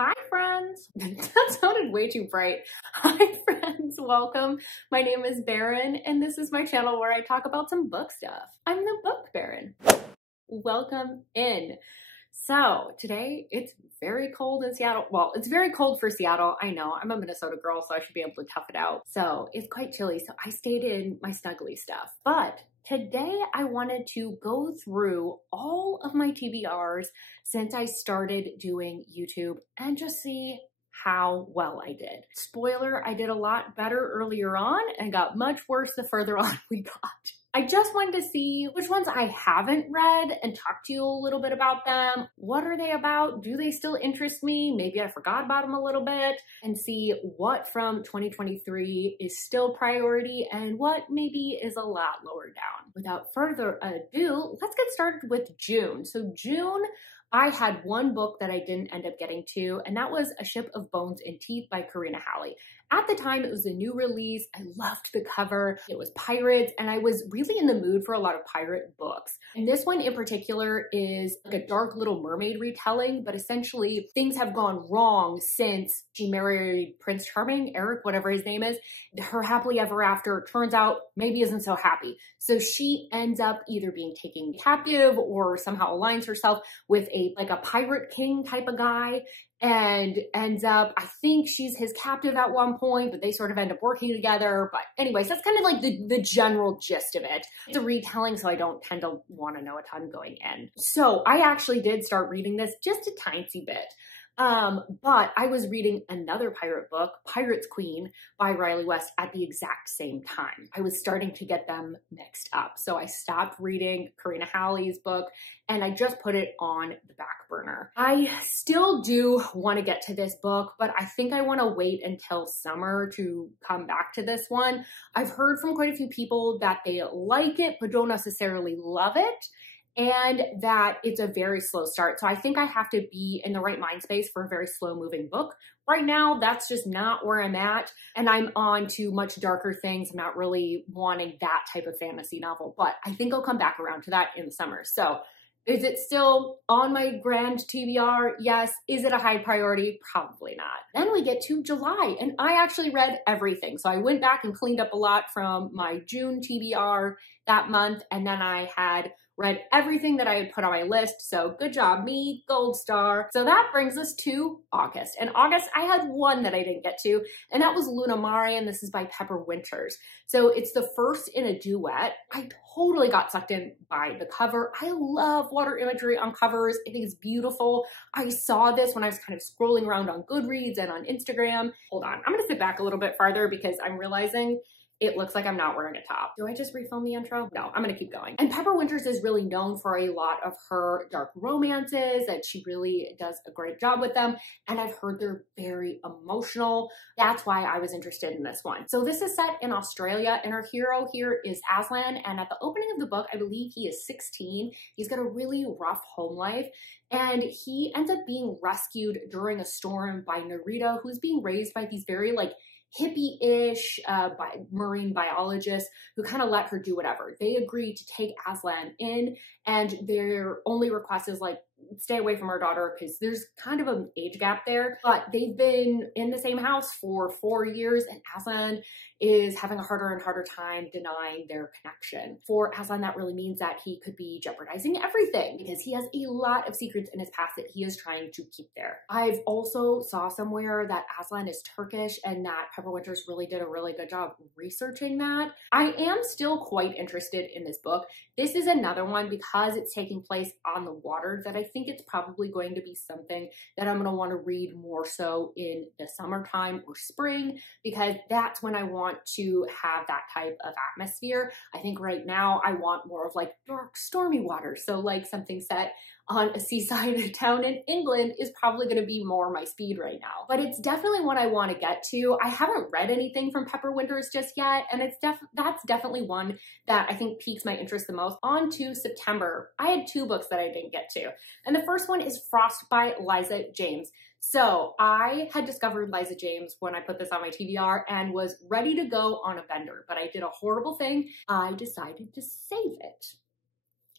Hi friends! That sounded way too bright. Hi friends, welcome. My name is Baron and this is my channel where I talk about some book stuff. I'm the Book Baron. Welcome in. So today it's very cold in Seattle. Well, it's very cold for Seattle. I know, I'm a Minnesota girl, so I should be able to tough it out. So it's quite chilly, so I stayed in my snuggly stuff. But today I wanted to go through all of my TBRs since I started doing YouTube and just see how well I did. Spoiler, I did a lot better earlier on and got much worse the further on we got. I just wanted to see which ones I haven't read and talk to you a little bit about them. What are they about? Do they still interest me? Maybe I forgot about them a little bit, and see what from 2023 is still priority and what maybe is a lot lower down. Without further ado, let's get started with June. So June, I had one book that I didn't end up getting to, and that was A Ship of Bones and Teeth by Karina Halley. At the time, it was a new release. I loved the cover. It was pirates, and I was really in the mood for a lot of pirate books. And this one in particular is like a dark Little Mermaid retelling, but essentially things have gone wrong since she married Prince Charming, Eric, whatever his name is. Her happily ever after turns out maybe isn't so happy. So she ends up either being taken captive or somehow aligns herself with a pirate king type of guy, and ends up, I think she's his captive at one point, but they sort of end up working together. But anyways, that's kind of like the general gist of it. It's a retelling, so I don't tend to want to know a ton going in. So I actually did start reading this just a tiny bit. But I was reading another pirate book, Pirate's Queen by Riley West, at the exact same time. I was starting to get them mixed up. So I stopped reading Karina Halley's book and I just put it on the back burner. I still do want to get to this book, but I think I want to wait until summer to come back to this one. I've heard from quite a few people that they like it, but don't necessarily love it, and that it's a very slow start. So I think I have to be in the right mind space for a very slow moving book. Right now, that's just not where I'm at, and I'm on to much darker things. I'm not really wanting that type of fantasy novel, but I think I'll come back around to that in the summer. So is it still on my grand TBR? Yes. Is it a high priority? Probably not. Then we get to July, and I actually read everything. So I went back and cleaned up a lot from my June TBR that month, and then I had read everything that I had put on my list. So good job, me, gold star. So that brings us to August. And August, I had one that I didn't get to, and that was Luna Mare, and this is by Pepper Winters. So it's the first in a duet. I totally got sucked in by the cover. I love water imagery on covers. I think it's beautiful. I saw this when I was kind of scrolling around on Goodreads and on Instagram. Hold on, I'm gonna sit back a little bit farther because I'm realizing it looks like I'm not wearing a top. Do I just refilm the intro? No, I'm gonna keep going. And Pepper Winters is really known for a lot of her dark romances, and she really does a great job with them. And I've heard they're very emotional. That's why I was interested in this one. So this is set in Australia, and our hero here is Aslan. And at the opening of the book, I believe he is 16. He's got a really rough home life, and he ends up being rescued during a storm by Nerita, who's being raised by these very hippie-ish marine biologists who kind of let her do whatever. They agree to take Aslan in, and their only request is stay away from our daughter because there's kind of an age gap there. But they've been in the same house for 4 years, and Aslan is having a harder and harder time denying their connection. For Aslan, that really means that he could be jeopardizing everything because he has a lot of secrets in his past that he is trying to keep there. I've also saw somewhere that Aslan is Turkish, and that Pepper Winters really did a really good job researching that. I am still quite interested in this book. This is another one, because it's taking place on the water, that I think it's probably going to be something that I'm going to want to read more so in the summertime or spring, because that's when I want to have that type of atmosphere. I think right now I want more of dark, stormy water. So something set on a seaside town in England is probably going to be more my speed right now. But it's definitely one I want to get to. I haven't read anything from Pepper Winters just yet, and that's definitely one that I think piques my interest the most. On to September. I had two books that I didn't get to, and the first one is Frost by Liza James. So I had discovered Liza James when I put this on my TBR and was ready to go on a bender, but I did a horrible thing. I decided to save it.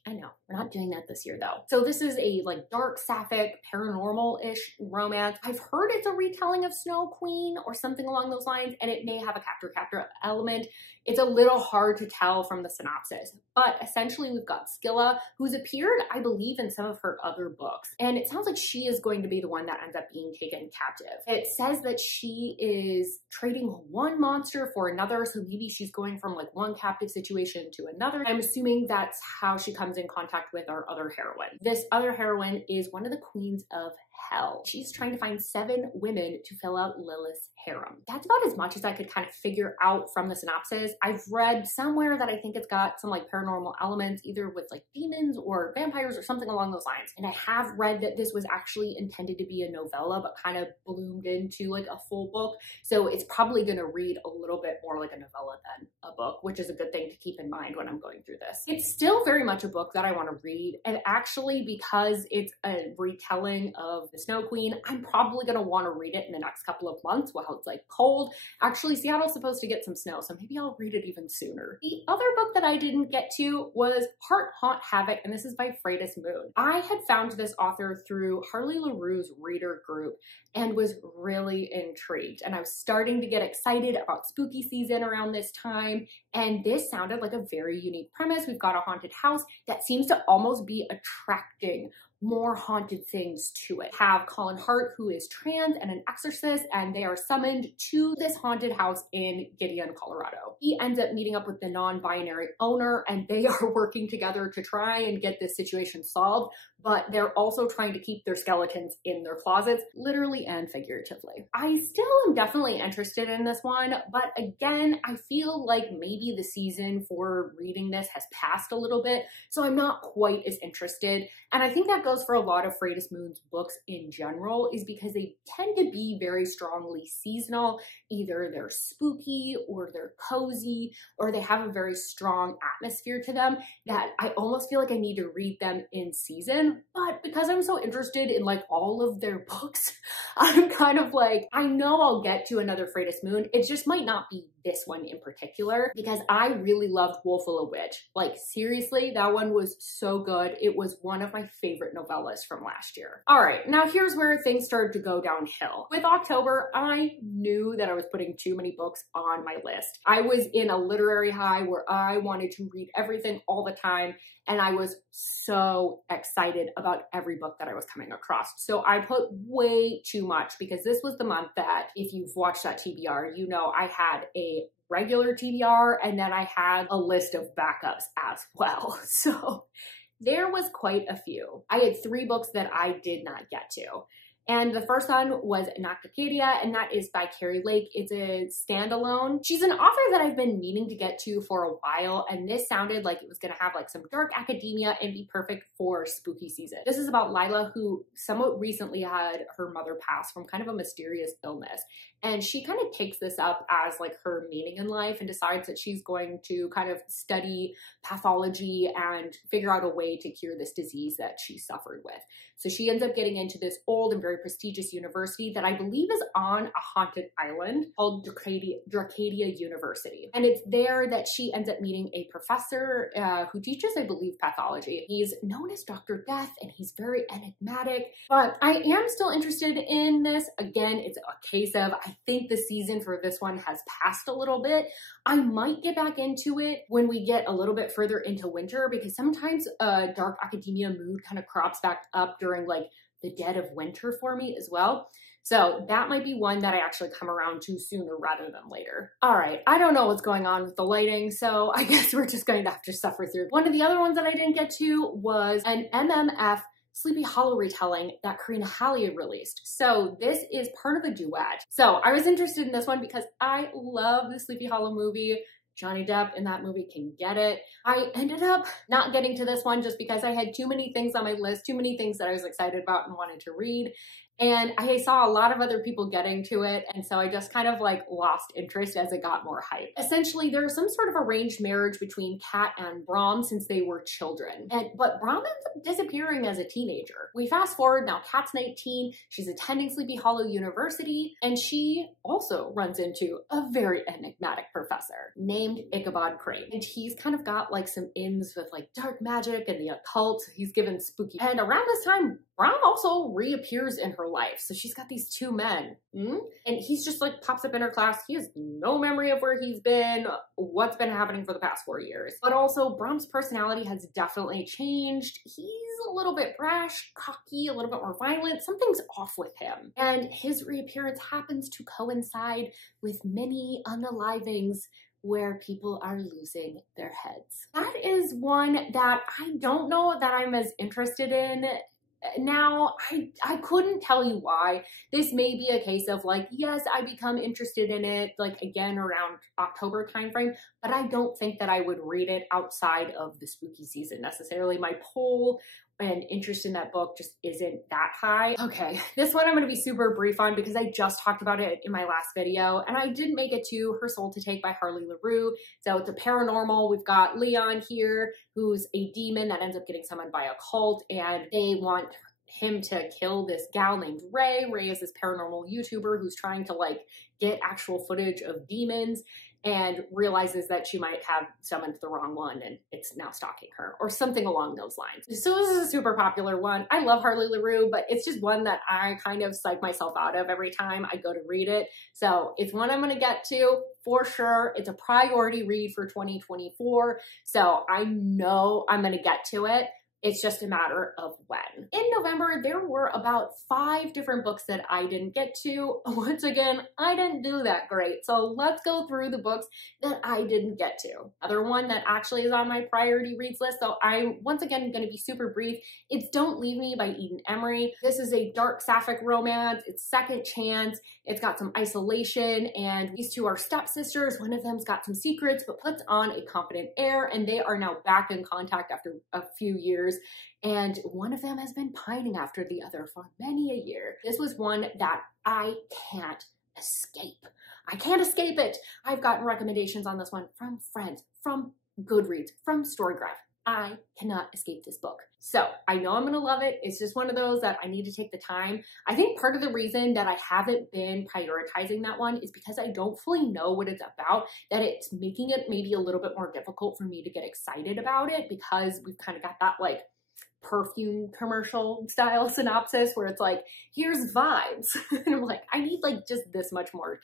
I know, we're not doing that this year though. So this is a like dark sapphic paranormal-ish romance. I've heard it's a retelling of Snow Queen or something along those lines, and it may have a captor element. It's a little hard to tell from the synopsis, but essentially we've got Scylla, who's appeared, I believe, in some of her other books, and it sounds like she is going to be the one that ends up being taken captive. It says that she is trading one monster for another, so maybe she's going from like one captive situation to another. I'm assuming that's how she comes in contact with our other heroine. This other heroine is one of the queens of hell. She's trying to find 7 women to fill out Lilith's harem. That's about as much as I could kind of figure out from the synopsis. I've read somewhere that I think it's got some like paranormal elements, either with like demons or vampires or something along those lines. And I have read that this was actually intended to be a novella, but kind of bloomed into like a full book. So it's probably going to read a little bit more like a novella than a book, which is a good thing to keep in mind when I'm going through this. It's still very much a book that I want to read. And actually, because it's a retelling of the Snow Queen, I'm probably going to want to read it in the next couple of months while it's like cold. Actually, Seattle's supposed to get some snow, so maybe I'll read it even sooner. The other book that I didn't get to was Heart Haunt Havoc, and this is by Freitas Moon. I had found this author through Harley LaRue's reader group and was really intrigued. And I was starting to get excited about spooky season around this time. And this sounded like a very unique premise. We've got a haunted house that seems to almost be attracting more haunted things to it. Have Colin Hart, who is trans and an exorcist, and they are summoned to this haunted house in Gideon, Colorado. He ends up meeting up with the non-binary owner, and they are working together to try and get this situation solved, but they're also trying to keep their skeletons in their closets, literally and figuratively. I still am definitely interested in this one, but again, I feel like maybe the season for reading this has passed a little bit, so I'm not quite as interested. And I think that goes for a lot of Freitas Moon's books in general, is because they tend to be very strongly seasonal. Either they're spooky or they're cozy, or they have a very strong atmosphere to them that I almost feel like I need to read them in season. But because I'm so interested in like all of their books, I'm kind of like, I know I'll get to another Freitas Moon. It just might not be this one in particular, because I really loved Wolfula Witch. Like seriously, that one was so good. It was one of my favorite novellas from last year. All right, now here's where things started to go downhill. With October, I knew that I was putting too many books on my list. I was in a literary high where I wanted to read everything all the time, and I was so excited about every book that I was coming across. So I put way too much, because this was the month that, if you've watched that TBR, you know I had a regular TBR and then I had a list of backups as well. So there was quite a few. I had 3 books that I did not get to. And the first one was Nakadia, and that is by Carrie Lake. It's a standalone. She's an author that I've been meaning to get to for a while, and this sounded like it was gonna have like some dark academia and be perfect for spooky season. This is about Lila, who somewhat recently had her mother pass from kind of a mysterious illness. And she kind of takes this up as like her meaning in life and decides that she's going to kind of study pathology and figure out a way to cure this disease that she suffered with. So she ends up getting into this old and very prestigious university that I believe is on a haunted island called Dracadia University. And it's there that she ends up meeting a professor who teaches, I believe, pathology. He's known as Dr. Death, and he's very enigmatic, but I am still interested in this. Again, it's a case of, I think the season for this one has passed a little bit. I might get back into it when we get a little bit further into winter, because sometimes dark academia mood kind of crops back up during like the dead of winter for me as well. So that might be one that I actually come around to sooner rather than later. All right, I don't know what's going on with the lighting, so I guess we're just going to have to suffer through. One of the other ones that I didn't get to was an MMF Sleepy Hollow retelling that Karina Hallier released. So this is part of a duet. So I was interested in this one because I love the Sleepy Hollow movie. Johnny Depp in that movie can get it. I ended up not getting to this one just because I had too many things on my list, too many things that I was excited about and wanted to read. And I saw a lot of other people getting to it, and so I just kind of like lost interest as it got more hype. Essentially, there's some sort of arranged marriage between Kat and Brom since they were children. But Brom ends up disappearing as a teenager. We fast forward, now Kat's 19, she's attending Sleepy Hollow University, and she also runs into a very enigmatic professor named Ichabod Crane. And he's kind of got like some ins with like dark magic and the occult. He's given spooky. And around this time, Brom also reappears in her life. So she's got these two men. And he's just like pops up in her class. He has no memory of where he's been, what's been happening for the past 4 years. But also Brom's personality has definitely changed. He's a little bit brash, cocky, a little bit more violent. Something's off with him. And his reappearance happens to coincide with many unalivings where people are losing their heads. That is one that I don't know that I'm as interested in. Now, I couldn't tell you why. This may be a case of like, yes, I become interested in it, like again around October timeframe, but I don't think that I would read it outside of the spooky season necessarily. My pull and interest in that book just isn't that high. Okay, this one I'm gonna be super brief on because I just talked about it in my last video, and I didn't make it to Her Soul to Take by Harley LaRue. So it's a paranormal. We've got Leon here, who's a demon that ends up getting summoned by a cult, and they want him to kill this gal named Ray. Ray is this paranormal YouTuber who's trying to like get actual footage of demons, and realizes that she might have summoned the wrong one and it's now stalking her or something along those lines. So this is a super popular one. I love Harley LaRue, but it's just one that I kind of psych myself out of every time I go to read it. So it's one I'm gonna get to for sure. It's a priority read for 2024. So I know I'm gonna get to it. It's just a matter of when. In November, there were about 5 different books that I didn't get to. Once again, I didn't do that great. So let's go through the books that I didn't get to. Another one that actually is on my priority reads list, so I'm once again gonna be super brief. It's Don't Leave Me by Eden Emery. This is a dark sapphic romance. It's second chance. It's got some isolation, and these two are stepsisters. One of them's got some secrets, but puts on a confident air, and they are now back in contact after a few years. And one of them has been pining after the other for many a year. This was one that I can't escape. I can't escape it. I've gotten recommendations on this one from friends, from Goodreads, from Storygraph. I cannot escape this book. So I know I'm gonna love it. It's just one of those that I need to take the time. I think part of the reason that I haven't been prioritizing that one is because I don't fully know what it's about, that it's making it maybe a little bit more difficult for me to get excited about it, because we've kind of got that like perfume commercial style synopsis where it's like, here's vibes. And I'm like, I need like just this much more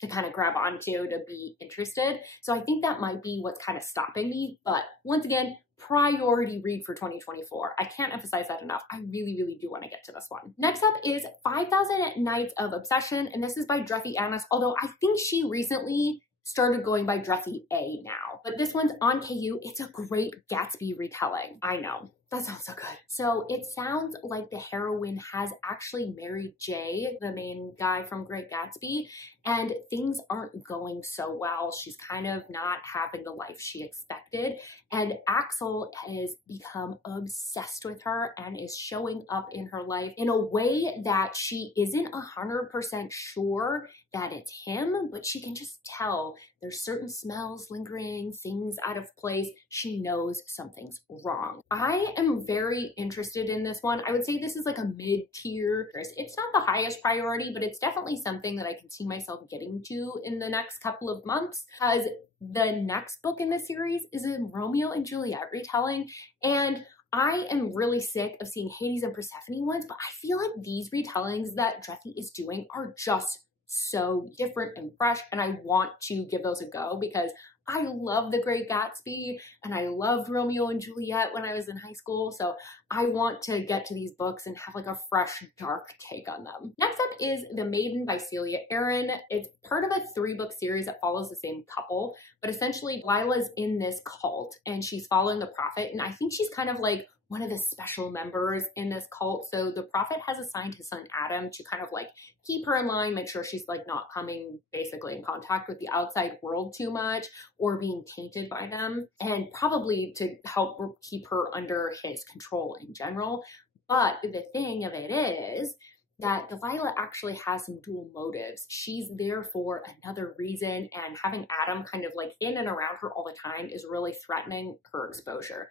to kind of grab onto to be interested. So I think that might be what's kind of stopping me. But once again, priority read for 2024. I can't emphasize that enough. I really, really do want to get to this one. Next up is 5,000 Nights of Obsession, and this is by Dreffy Annis, although I think she recently started going by Dreffy A now. But this one's on KU. It's a great Gatsby retelling. I know. That sounds so good. So it sounds like the heroine has actually married Jay, the main guy from Great Gatsby, and things aren't going so well. She's kind of not having the life she expected. And Axel has become obsessed with her and is showing up in her life in a way that she isn't 100% sure that it's him, but she can just tell there's certain smells lingering, things out of place. She knows something's wrong. I am very interested in this one. I would say this is like a mid-tier. It's not the highest priority, but it's definitely something that I can see myself getting to in the next couple of months, because the next book in the series is a Romeo and Juliet retelling, and I am really sick of seeing Hades and Persephone ones, but I feel like these retellings that Dreffy is doing are just so different and fresh, and I want to give those a go because I love The Great Gatsby and I loved Romeo and Juliet when I was in high school. So I want to get to these books and have like a fresh, dark take on them. Next up is The Maiden by Celia Aaron. It's part of a 3-book series that follows the same couple, but essentially Lila's in this cult and she's following the prophet. And I think she's kind of like one of the special members in this cult. So the prophet has assigned his son Adam to kind of like keep her in line, make sure she's like not coming basically in contact with the outside world too much or being tainted by them, and probably to help keep her under his control in general. But the thing of it is that Delilah actually has some dual motives. She's there for another reason, and having Adam kind of like in and around her all the time is really threatening her exposure.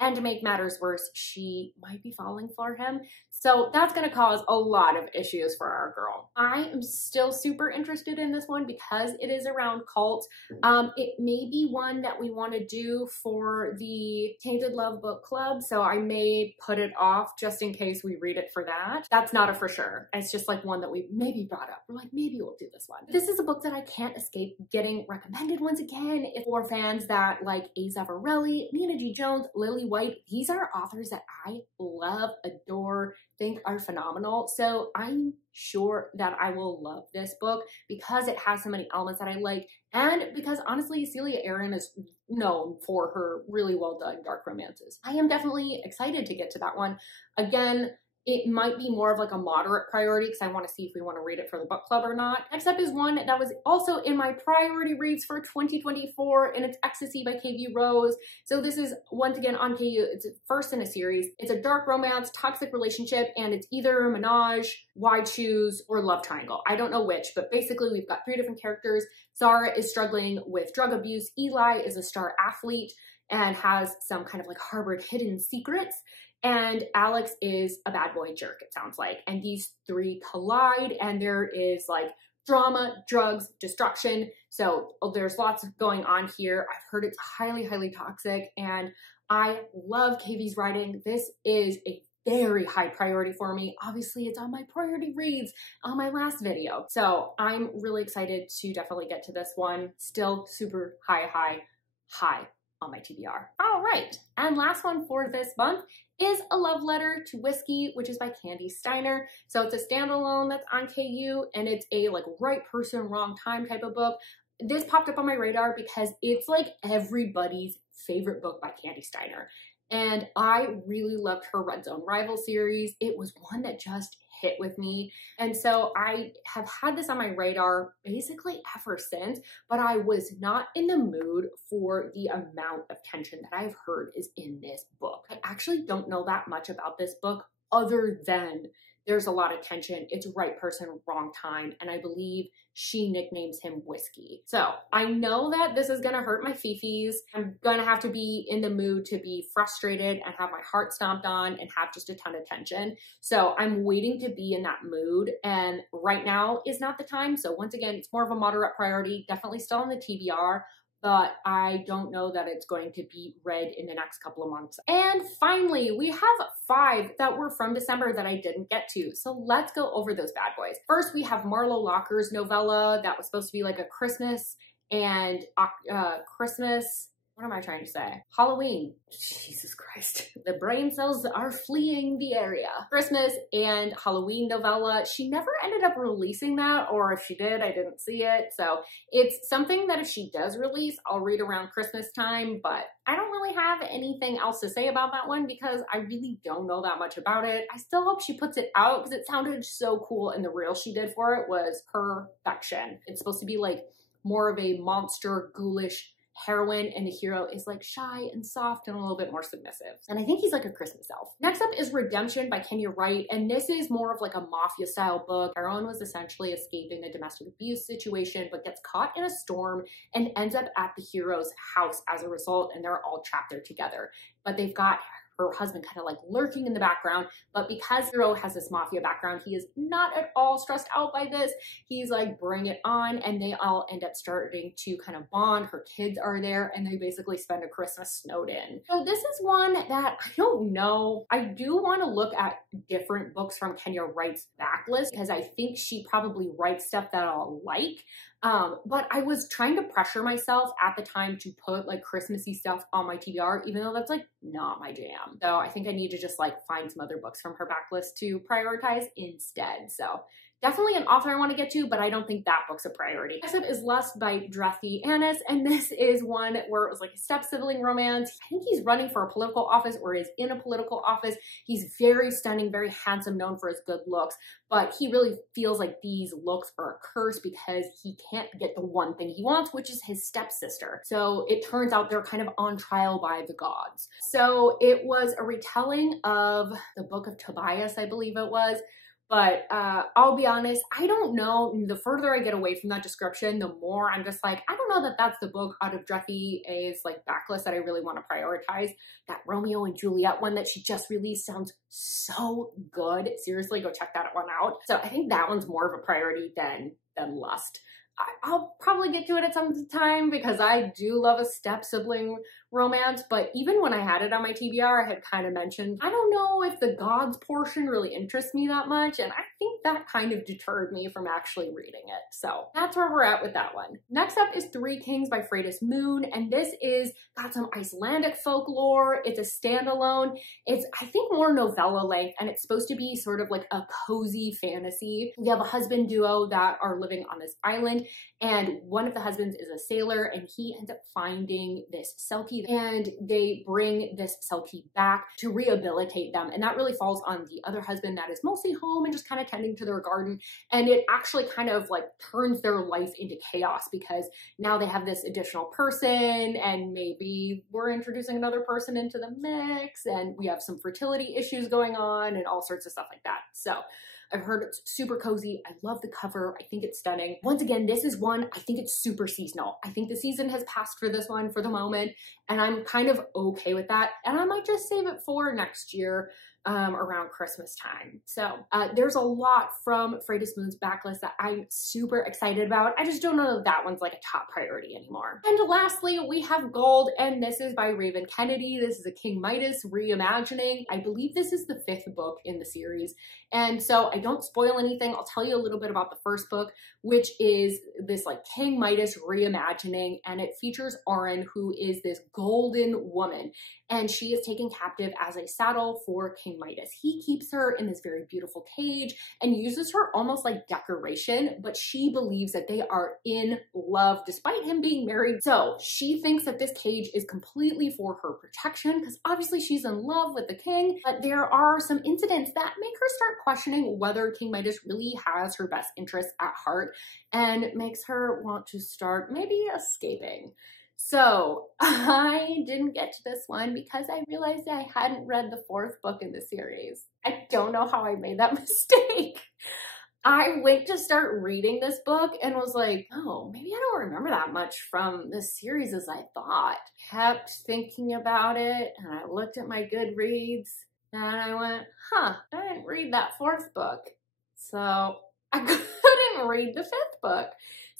And to make matters worse, she might be falling for him. So that's going to cause a lot of issues for our girl. I am still super interested in this one because it is around cults. It may be one that we want to do for the Tainted Love Book Club. So I may put it off just in case we read it for that. That's not a for sure. It's just like one that we maybe brought up. We're like, maybe we'll do this one. This is a book that I can't escape getting recommended once again. If for fans that like Asa Varelli, Nina G. Jones, Lily White, these are authors that I love, adore, think are phenomenal. So I'm sure that I will love this book because it has so many elements that I like, and because honestly, Celia Aaron is known for her really well done dark romances. I am definitely excited to get to that one. Again, it might be more of like a moderate priority because I want to see if we want to read it for the book club or not. Next up is one that was also in my priority reads for 2024, and it's Ecstasy by KV Rose. So this is once again on KU. It's first in a series. It's a dark romance, toxic relationship, and it's either menage, why choose, or love triangle. I don't know which, but basically we've got 3 different characters. Zara is struggling with drug abuse. Eli is a star athlete and has some kind of like harbored hidden secrets. And Alex is a bad boy jerk, it sounds like. And these 3 collide, and there is like drama, drugs, destruction. So there's lots going on here. I've heard it's highly, highly toxic, and I love KV's writing. This is a very high priority for me. Obviously, it's on my priority reads on my last video. So I'm really excited to definitely get to this one. Still super high on my TBR. All right, and last one for this month is A Love Letter to Whiskey, which is by Candy Steiner. So it's a standalone that's on KU, and it's a like right person, wrong time type of book. This popped up on my radar because it's like everybody's favorite book by Candy Steiner. And I really loved her Red Zone Rival series. It was one that just hit with me. And so I have had this on my radar basically ever since, but I was not in the mood for the amount of tension that I've heard is in this book. I actually don't know that much about this book other than there's a lot of tension. It's right person, wrong time. And I believe she nicknames him Whiskey. So I know that this is gonna hurt my fifis. I'm gonna have to be in the mood to be frustrated and have my heart stomped on and have just a ton of tension. So I'm waiting to be in that mood, and right now is not the time. So once again, it's more of a moderate priority, definitely still on the TBR, but I don't know that it's going to be read in the next couple of months. And finally, we have 5 that were from December that I didn't get to. So let's go over those bad boys. First, we have Marlo Locker's novella that was supposed to be like a Christmas and what am I trying to say? Halloween. Jesus Christ. The brain cells are fleeing the area. Christmas and Halloween novella. She never ended up releasing that, or if she did, I didn't see it. So it's something that if she does release, I'll read around Christmas time, but I don't really have anything else to say about that one because I really don't know that much about it. I still hope she puts it out because it sounded so cool, and the reel she did for it was perfection. It's supposed to be like more of a monster, ghoulish heroine, and the hero is like shy and soft and a little bit more submissive. And I think he's like a Christmas elf. Next up is Redemption by Kenya Wright, and this is more of like a mafia style book. Heroine was essentially escaping a domestic abuse situation, but gets caught in a storm and ends up at the hero's house as a result, and they're all trapped there together. But they've got her husband kind of like lurking in the background, but because Hero has this mafia background, he is not at all stressed out by this. He's like, bring it on, and they all end up starting to kind of bond. Her kids are there, and they basically spend a Christmas snowed in. So this is one that I don't know. I do want to look at different books from Kenya Wright's backlist because I think she probably writes stuff that I'll like. But I was trying to pressure myself at the time to put like Christmassy stuff on my TBR, even though that's like not my jam. So I think I need to just like find some other books from her backlist to prioritize instead. So definitely an author I want to get to, but I don't think that book's a priority. Next up is Lust by Drathy Annis, and this is one where it was like a step-sibling romance. I think he's running for a political office or is in a political office. He's very stunning, very handsome, known for his good looks, but he really feels like these looks are a curse because he can't get the one thing he wants, which is his stepsister. So it turns out they're kind of on trial by the gods. So it was a retelling of the Book of Tobias, I believe it was, But I'll be honest, I don't know. The further I get away from that description, the more I'm just like, I don't know that that's the book out of Jeffy A's like backlist that I really want to prioritize. That Romeo and Juliet one that she just released sounds so good. Seriously, go check that one out. So I think that one's more of a priority than Lust. I'll probably get to it at some time because I do love a step sibling romance, but even when I had it on my TBR, I had kind of mentioned, I don't know if the gods portion really interests me that much, and I think that kind of deterred me from actually reading it. So that's where we're at with that one. Next up is Three Kings by Freydis Moon, and this is got some Icelandic folklore. It's a standalone. It's, I think, more novella length, and it's supposed to be sort of like a cozy fantasy. We have a husband duo that are living on this island, and one of the husbands is a sailor, and he ends up finding this selkie, and they bring this selkie back to rehabilitate them. And that really falls on the other husband that is mostly home and just kind of tending to their garden. And it actually kind of like turns their life into chaos because now they have this additional person, and maybe we're introducing another person into the mix, and we have some fertility issues going on and all sorts of stuff like that. So I've heard it's super cozy. I love the cover. I think it's stunning. Once again, this is one, I think it's super seasonal. I think the season has passed for this one for the moment, and I'm kind of okay with that. And I might just save it for next year around Christmas time. So there's a lot from Freydis Moon's backlist that I'm super excited about. I just don't know that that one's like a top priority anymore. And lastly, we have Gold, and this is by Raven Kennedy. This is a King Midas reimagining. I believe this is the 5th book in the series. And so I don't spoil anything. I'll tell you a little bit about the first book, which is this like King Midas reimagining, and it features Auren, who is this golden woman, and she is taken captive as a saddle for King Midas. He keeps her in this very beautiful cage and uses her almost like decoration, but she believes that they are in love despite him being married. So she thinks that this cage is completely for her protection because obviously she's in love with the king, but there are some incidents that make her start questioning whether King Midas really has her best interests at heart, and makes her want to start maybe escaping. So I didn't get to this one because I realized I hadn't read the 4th book in the series. I don't know how I made that mistake. I went to start reading this book and was like, oh, maybe I don't remember that much from this series as I thought. Kept thinking about it, and I looked at my Goodreads, and I went, huh, I didn't read that 4th book. So I couldn't read the 5th book.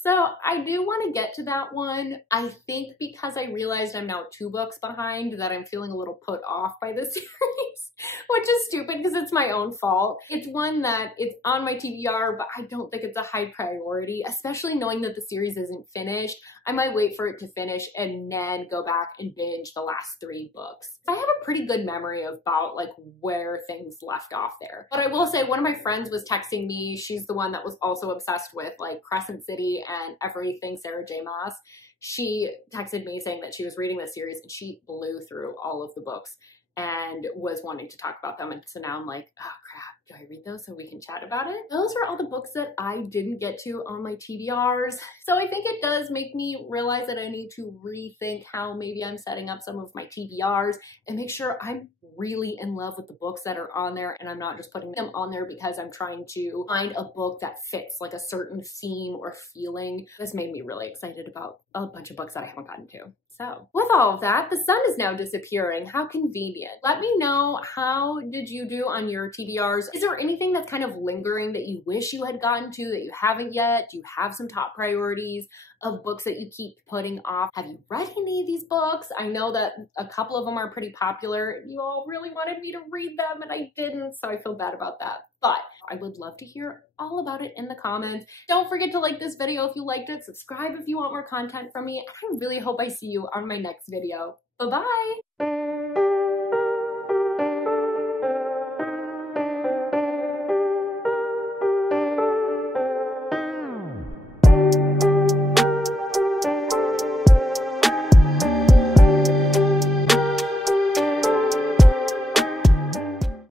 So I do want to get to that one. I think because I realized I'm now 2 books behind that I'm feeling a little put off by the series, which is stupid because it's my own fault. It's one that it's on my TBR, but I don't think it's a high priority, especially knowing that the series isn't finished. I might wait for it to finish and then go back and binge the last 3 books. I have a pretty good memory about like where things left off there. But I will say one of my friends was texting me. She's the one that was also obsessed with like Crescent City and everything Sarah J. Maas. She texted me saying that she was reading this series and she blew through all of the books and was wanting to talk about them. And so now I'm like, oh crap, do I read those so we can chat about it? Those are all the books that I didn't get to on my TBRs. So I think it does make me realize that I need to rethink how maybe I'm setting up some of my TBRs and make sure I'm really in love with the books that are on there, and I'm not just putting them on there because I'm trying to find a book that fits like a certain theme or feeling. This made me really excited about a bunch of books that I haven't gotten to. So with all of that, the sun is now disappearing. How convenient. Let me know, how did you do on your TBRs? Is there anything that's kind of lingering that you wish you had gotten to that you haven't yet? Do you have some top priorities of books that you keep putting off? Have you read any of these books? I know that a couple of them are pretty popular. You all really wanted me to read them and I didn't, so I feel bad about that. But I would love to hear all about it in the comments. Don't forget to like this video if you liked it. Subscribe if you want more content from me. I really hope I see you on my next video. Bye-bye.